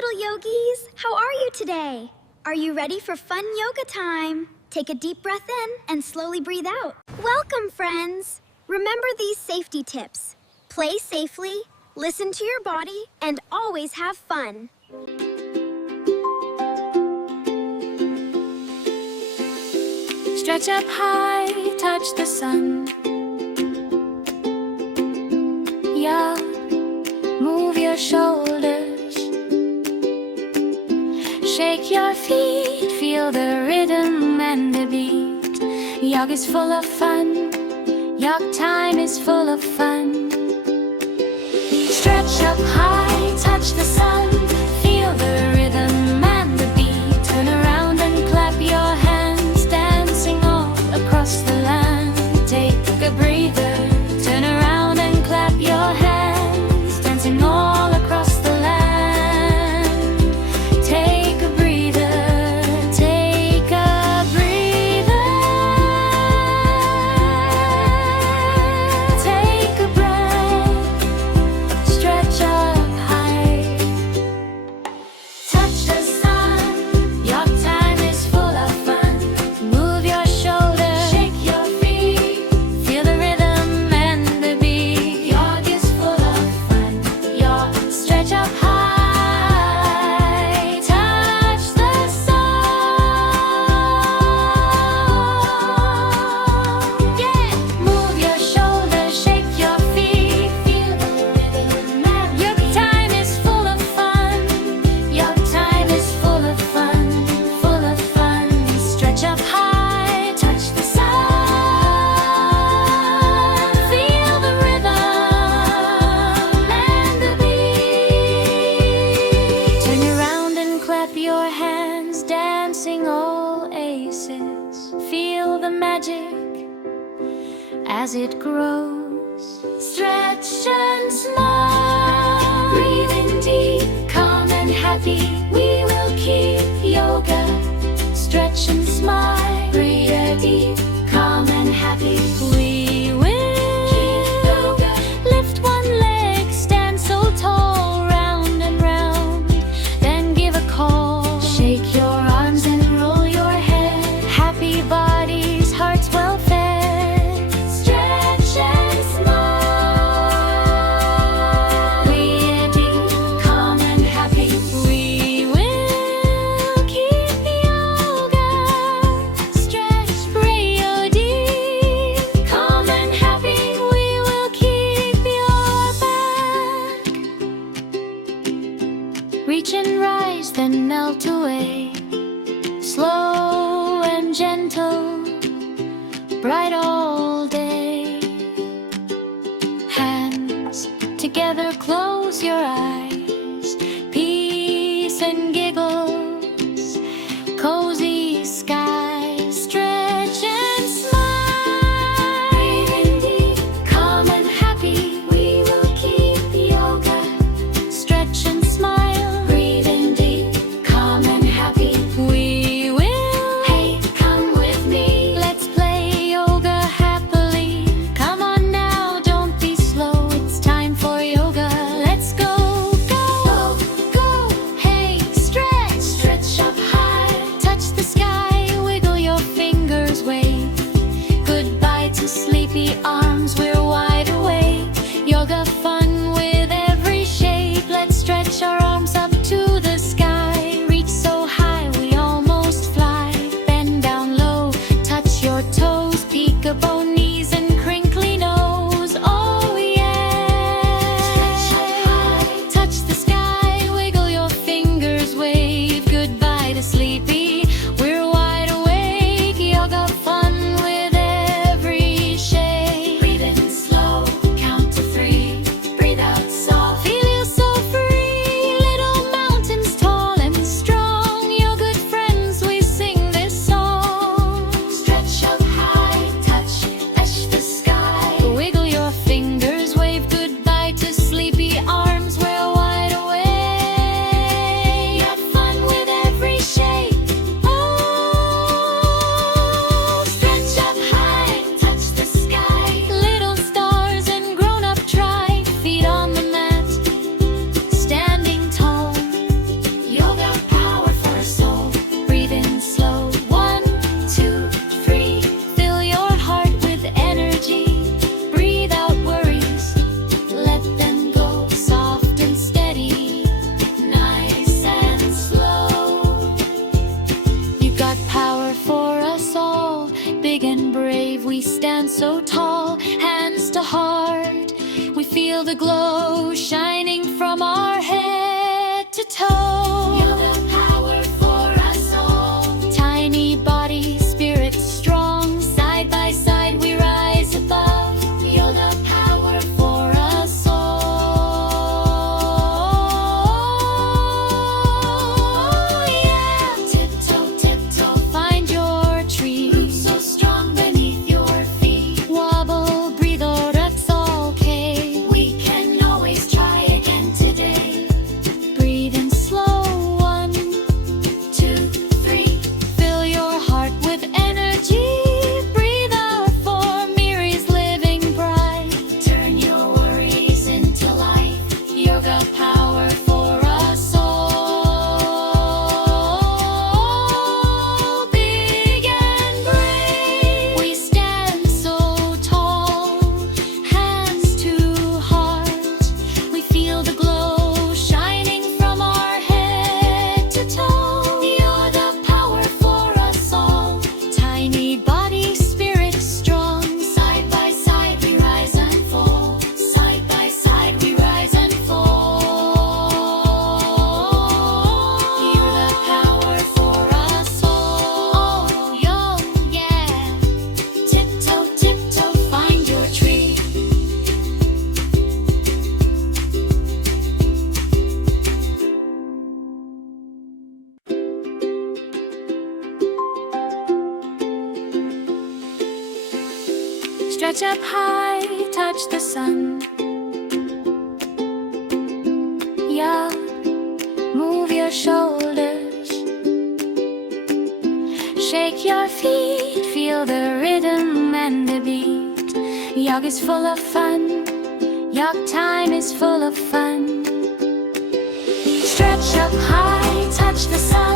little yogis. How are you today? Are you ready for fun yoga time? Take a deep breath in and slowly breathe out. Welcome, friends. Remember these safety tips. Play safely, listen to your body, and always have fun. Stretch up high, touch the sun. Yeah, move your shoulders. Shake your feet, feel the rhythm and the beat. Yoga's full of fun. Yoga time is full of fun. Stretch up high, touch the sun. Feel the rhythm and the beat. Turn around and clap your hands, dancing all across the land. Take a breather. Turn around and clap your hands, dancing all across the land. Take a breather. Take a breather. Take a breath. Stretch up high. Touch the sun. Your time is full of fun. Move your shoulders. Shake your feet. Feel the rhythm and the beat. Yoga is full of fun. Yoga. Stretch up high. Touch the sun. Yeah. Move your shoulders. Shake your feet. Feel the rhythm and your time is full of fun. Your time is full of fun. Full of fun. Stretch up high. Touch the sun. Feel the rhythm and the beat. Turn around and clap your hands, dancing all aces. Feel the magic as it grows. Stretch and smile. Breathe in deep, calm and happy. We will keep yoga. Stretch and smile. Breathe deep, calm and happy. We will keep yoga. Lift one leg, stand so tall, round and round. Then give a call. Shake your arms and roll your head. Happy bodies, hearts well fed. Stretch and smile. Breathe deep, calm and happy. We will keep yoga. Stretch, breathe deep, calm and happy. We will keep your back. Reach and rise, then melt away. Slow and gentle, bright all day. Hands together, close your eyes. Peace and giggles, cozy skies. Stretch and smile. Breathe in deep, calm and happy. We will keep yoga. Stretch and smile. Breathe in deep, calm and happy. We will. Hey, come with me. Let's play yoga happily. Come on now, don't be slow. It's time for yoga. Let's go. feel the glow shining from our head to toe. Feel the power for us all. Tiny body, spirit strong. Side by side we rise above. Feel the power for us all. Yeah. Tiptoe, tiptoe, find your tree. Roots so strong beneath your feet. Wobble, breathe, oh, that's okay. We can always try again today. Breathe in slow, 1, 2, 3. Fill your heart with energy. Breathe out for Miri's living bright. Turn your worries into light. Yoga power for us all. Big and brave, we stand so tall. Hands to heart, we feel the glow shining from our head to toe. You're the power for us all. Tiny body, spirit strong. Side by side we rise and fall. Side by side we rise and fall. You're the power for us all. Young, yeah. Tiptoe, tiptoe, find your tree. Stretch up high, touch the sun. Yeah, move your shoulders. Shake your feet, feel the rhythm and the beat. Yoga's full of fun. Yoga time is full of fun. Stretch up high, touch the sun.